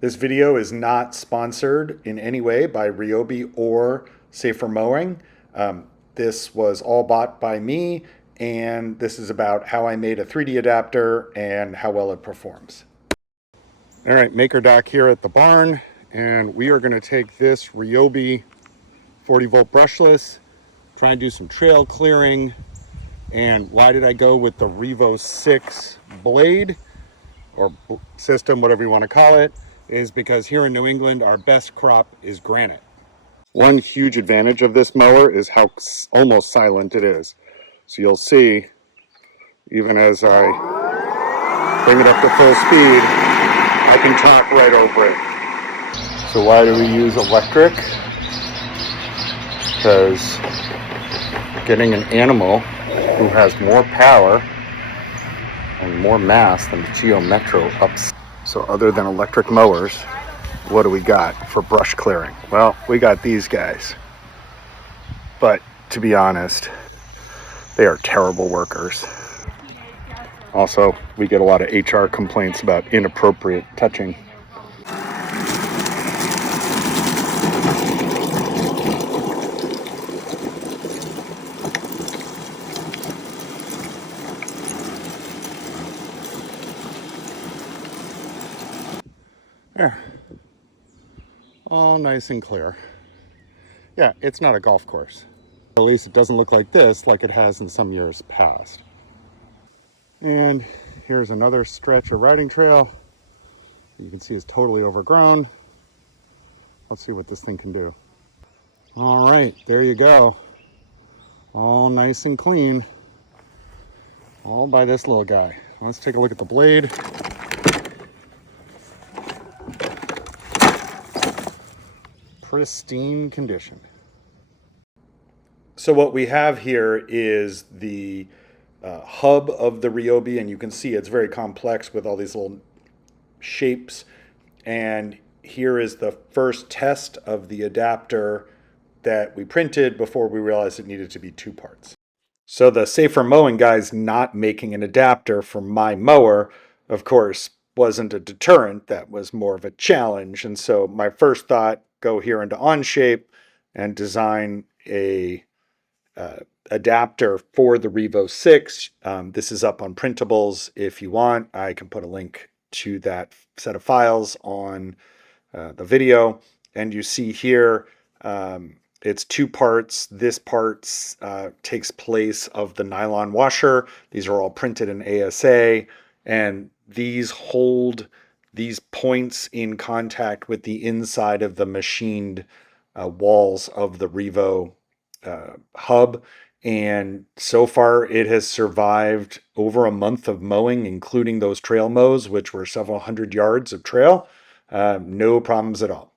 This video is not sponsored in any way by Ryobi or Safer Mowing. This was all bought by me, and this is about how I made a 3D adapter and how well it performs. All right, maker dock here at the barn, and we are going to take this Ryobi 40 volt brushless, try and do some trail clearing. And why did I go with the Revo 6 blade or system, whatever you want to call it, is because here in New England, our best crop is granite. One huge advantage of this mower is how almost silent it is. So you'll see, even as I bring it up to full speed, I can talk right over it. So why do we use electric? Because getting an animal who has more power and more mass than the Geo Metro ups. So other than electric mowers, what do we got for brush clearing? Well, we got these guys. But to be honest, they are terrible workers. Also, we get a lot of HR complaints about inappropriate touching. There. All nice and clear. Yeah, it's not a golf course. At least it doesn't look like this, like it has in some years past. And here's another stretch of riding trail. You can see it's totally overgrown. Let's see what this thing can do. All right, there you go. All nice and clean. All by this little guy. Let's take a look at the blade. Pristine condition. So what we have here is the hub of the Ryobi, and you can see it's very complex with all these little shapes. And here is the first test of the adapter that we printed before we realized it needed to be two parts. So the Safer Mowing guy's not making an adapter for my mower, of course, wasn't a deterrent. That was more of a challenge. And so my first thought, go here into Onshape and design a adapter for the Revo 6. This is up on printables. If you want, I can put a link to that set of files on the video. And you see here, it's two parts. This part takes place of the nylon washer. These are all printed in ASA, and these hold these points in contact with the inside of the machined walls of the Revo hub. And so far it has survived over a month of mowing, including those trail mows, which were several hundred yards of trail. No problems at all.